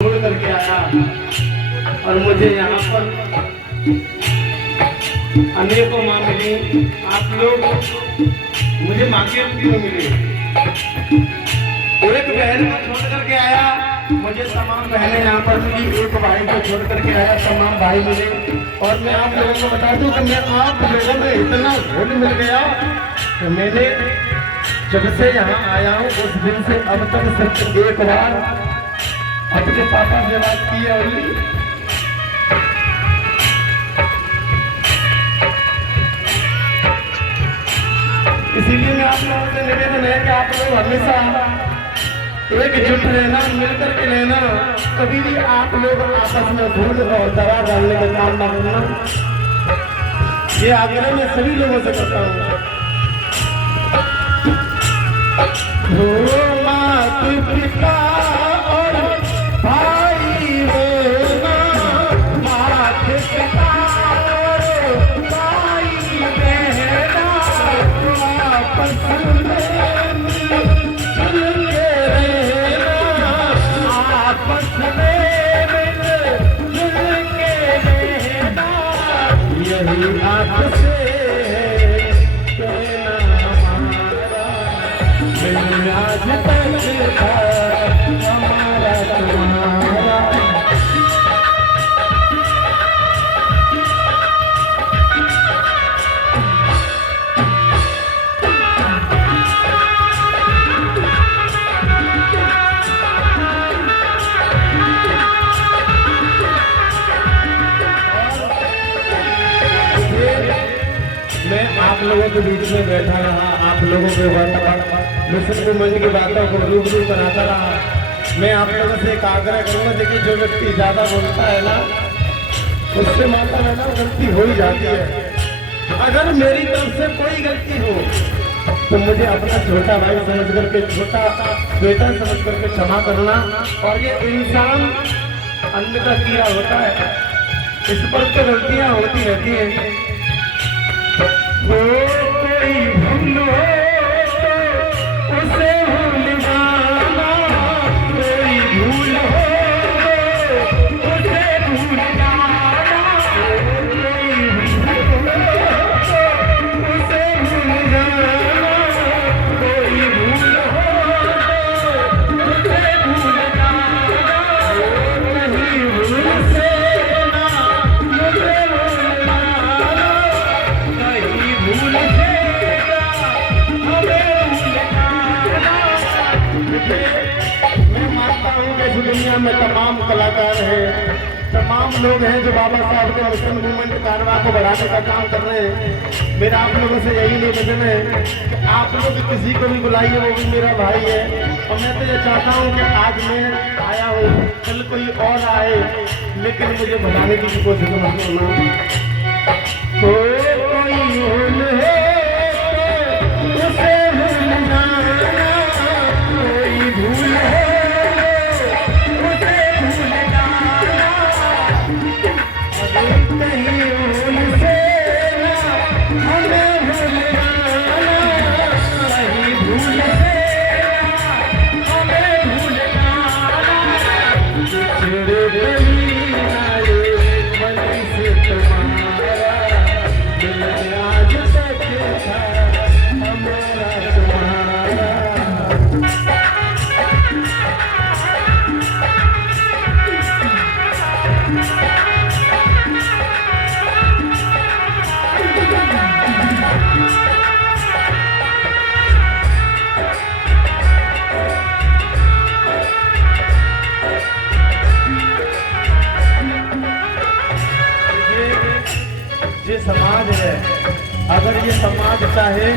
छोड़ करके आया और मुझे यहाँ पर अनेकों माँ मिली। आप लोग मुझे माँ के रूप में मिले। एक बहन को छोड़ करके आया, मुझे तमाम बहनें यहाँ पर मिली। एक भाई को छोड़ करके आया, तमाम भाई मिले। और मैं आप लोगों को बता दूं कि मैं आप लोगों में इतना घुल मिल गया कि मैंने जब से यहाँ आया हूँ उस दिन से अब तक सिर्फ एक बार अपने पापा से बात की है। इसीलिए मैं आप लोगों से निवेदन है कि आप लोग हमेशा एकजुट रहना, मिलकर के रहना। कभी भी आप लोग आपस में धूल और दरार डालने का काम ना करना। ये आग्रह मैं सभी लोगों से करता हूँ। माता पिता और भाई बहना, माता पिता और भाई बहना, आपस में मिलजुल के रहना, आपस में मिलजुल के रहना। यही आपसे कहना हमारा, आज तक था हमारा तुम्हारा। मैं आप लोगों के बीच में बैठा रहा, आप लोगों के मंच की बातों को रूबरू बनाता रहा। मैं आप लोगों से एक आग्रह करूंगा, देखिए जो व्यक्ति ज्यादा बोलता है ना उससे माता है ना गलती हो ही जाती है। अगर मेरी तरफ से कोई गलती हो तो मुझे अपना छोटा भाई समझ करके, छोटा बेटा समझ करके क्षमा करना। और ये इंसान अन्न का कीड़ा होता है, इस पर तो गलतियां होती रहती है। कोई भूल हो तो उसे भूल जाना, कोई भूल हो तो उसे भूल जाना, कोई भूल हो तो उसे भूल जाना, कोई भूल हो तो उसे भूल जाना। नहीं भूल से ना मुझे भूलना, नहीं भूल से मैं मानता हूँ कि इस दुनिया में तमाम कलाकार हैं, तमाम लोग हैं जो बाबा साहब के मिशन मूवमेंट कारवा को बढ़ाने का काम कर रहे हैं। मेरा आप लोगों से यही निवेदन है कि आप लोग किसी को भी बुलाइए, वो भी मेरा भाई है। और मैं तो ये चाहता हूँ कि आज मैं आया हूँ, कल कोई और आए, लेकिन मुझे भुलाने की कोशिश मत करना। कोई भूल है तो उसे भूल जाना, कोई भूल है उसे भूल जाना। अगर कहीं भूल से हमें भूल जाना, कहीं भूल से हमें भूल जाना। तेरे दिल आए मन से तुम्हारा, दिल आज तक था हमारा तुम्हारा। ये समाज है, अगर ये समाज चाहे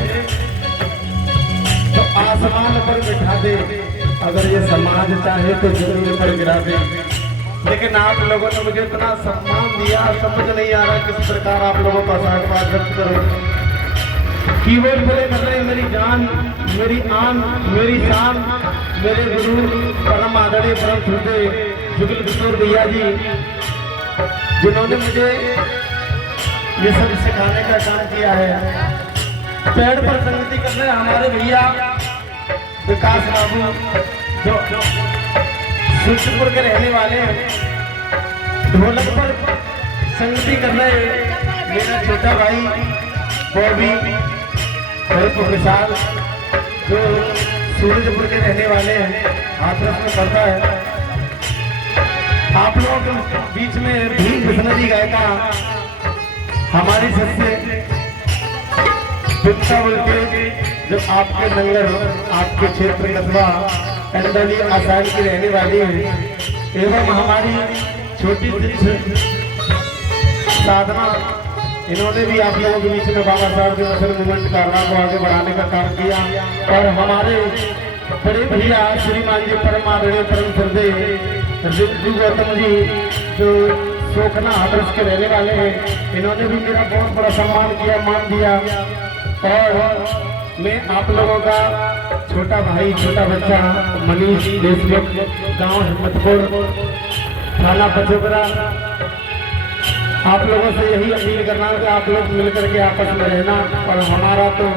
तो आसमान पर बिठा दे, अगर ये समाज चाहे तो जमीन पर गिरा दे। लेकिन आप लोगों ने मुझे इतना सम्मान दिया, समझ नहीं आ रहा किस प्रकार आप लोगों का आशीर्वाद व्यक्त करो। कीबोर्ड प्ले कर रहे हैं मेरी जान, मेरी आन, मेरी शान, मेरे गुरु परम आदरणीय परम श्रद्धेय जुगल किशोर भैया जी, जिन्होंने मुझे ये सब सिखाने का काम किया है। पेड़ पर संगति कर रहे हमारे भैया विकास बाबू, जो सूरजपुर के रहने वाले हैं। ढोलक पर संगति कर रहे मेरा छोटा भाई बॉबी विशाल, जो सूरजपुर के रहने वाले हैं, हाथरस में पड़ता है। आप लोगों के बीच में भीम बिश्नोई गायिका हमारी सबसे बिकता बोल के, जब आपके नंगर आपके क्षेत्र कस्बा कंडोली आसाम की रहने वाली है, एवं हमारी छोटी साधना, इन्होंने भी आप लोगों के बीच में बाबा साहब के मसल मूवमेंट कारवा को आगे बढ़ाने का काम किया। और हमारे बड़े भैया श्रीमान जी परम आदरणीय परम श्रद्धेय गौतम जी, जो सोखना हाथरस के रहने वाले हैं, इन्होंने भी मेरा बहुत बड़ा सम्मान किया, मान दिया। और मैं आप लोगों का छोटा भाई, छोटा बच्चा मनीष देशमुख, गांव हिम्मतपुर, थाना पचोकरा, आप लोगों से यही अपील करना है कि आप लोग मिलकर के आपस में रहना। और हमारा तो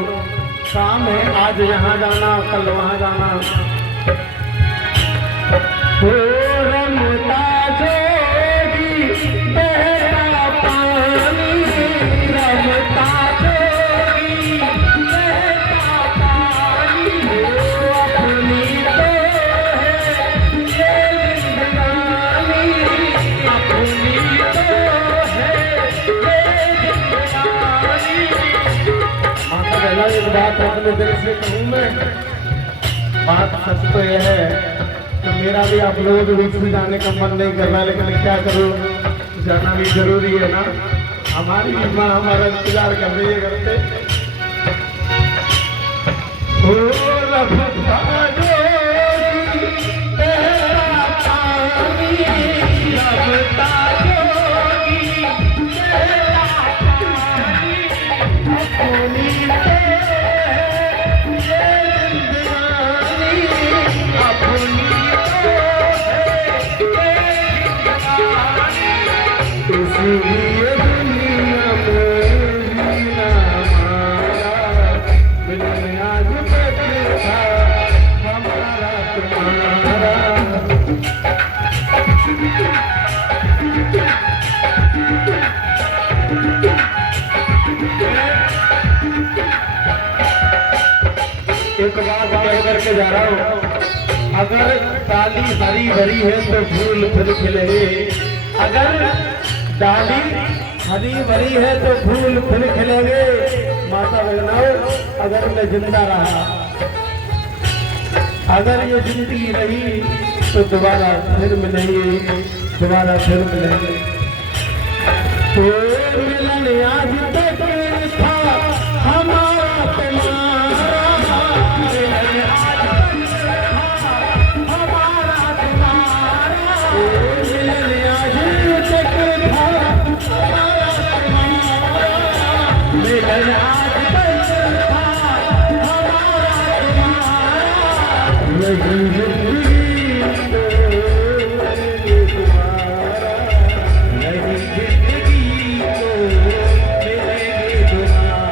काम है, आज यहाँ जाना, कल वहाँ जाना। रमता जोगी बहता पानी, रमता जोगी बहता पानी, अपनी तो है ये जिंदगानी, अपनी तो है ये जिंदगानी। माता पहला एक बात अपने दिल से कहूँ मैं, बात सच तो यह है तो मेरा भी आप लोगों के बीच में जाने का मन नहीं कर रहा, लेकिन क्या करूं, जाना भी जरूरी है ना। हमारी माँ हमारा इंतजार कर रही है घर पे। एक बात कह करके जा रहा हूँ, अगर डाली हरी भरी है तो फूल फूल खिलेंगे, अगर डाली हरी भरी है तो फूल फूल खिलेंगे। माता बहनों, अगर मैं जिंदा रहा, अगर ये जिंदगी रही तो दोबारा फिर मिलेंगे, दोबारा फिर मिलेंगे। तो मिलन आज तक था हमारा तुम्हारा, मिलन आज तक था हमारा तुम्हारा, मिलन आज तक था हमारा तुम्हारा, मिलन आज तक था हमारा तुम्हारा, नहीं जिंदगी तो तुम्हारा, नहीं जिंदगी तो मिलेंगे तुम्हारा, नहीं जिंदगी तो मिलेंगे तुम्हारा।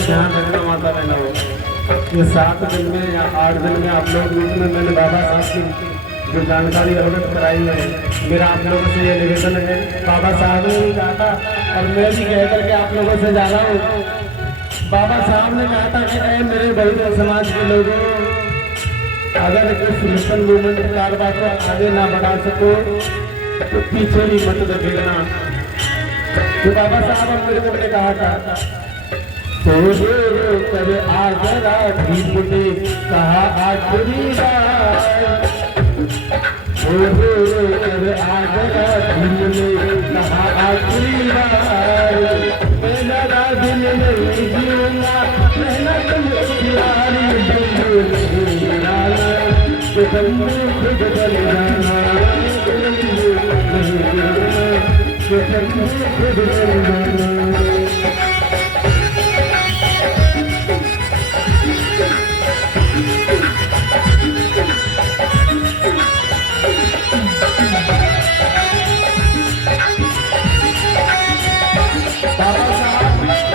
ध्यान रखना माता बहनों, ये 7 दिन में या 8 दिन में आप लोग बीच में मैंने बाबा साहब की जो जानकारी अवगत कराई है, मेरा आप लोगों से ये निवेदन है। बाबा साहब ने भी कहा था और मैं भी कह करके आप लोगों से जा रहा हूँ, बाबा साहब ने कहा था कि मेरे बहुजन समाज के लोगों, अगर इस मिशन मूवमेंट कारवा को आगे ना बढ़ा सको तो पीछे ही मत धकेलना। जो बाबा साहब मेरे को कहा था, तो कर आगरा भी कहा आखिरी बार, कर आगरा झूले कहा आखिरी बार मेरा दिल नहीं जीना मेहनत मुखियारी बंधु नहीं जाना बंधु खुद बन जाना बंधु खुद बन जाना।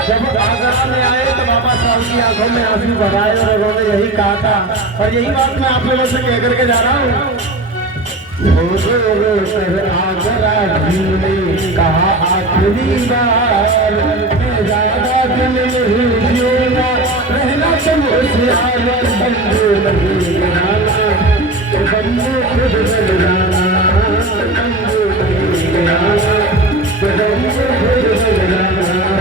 जब आगरा में आए तो बाबा साहब की आंखों में आंसू भराए और उन्होंने यही कहा था और यही बात मैं आप लोगों से कह करके जा रहा हूँ। आगरा झूले कहा आखिरी बार ज्यादा दिल नहीं जीना रहना तुम होशियार बंधु नहीं जाना बंधु खुद बन जाना बंधु नहीं जाना बंधु खुद बन जाना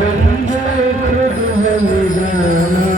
बंधु खुद बन जाना।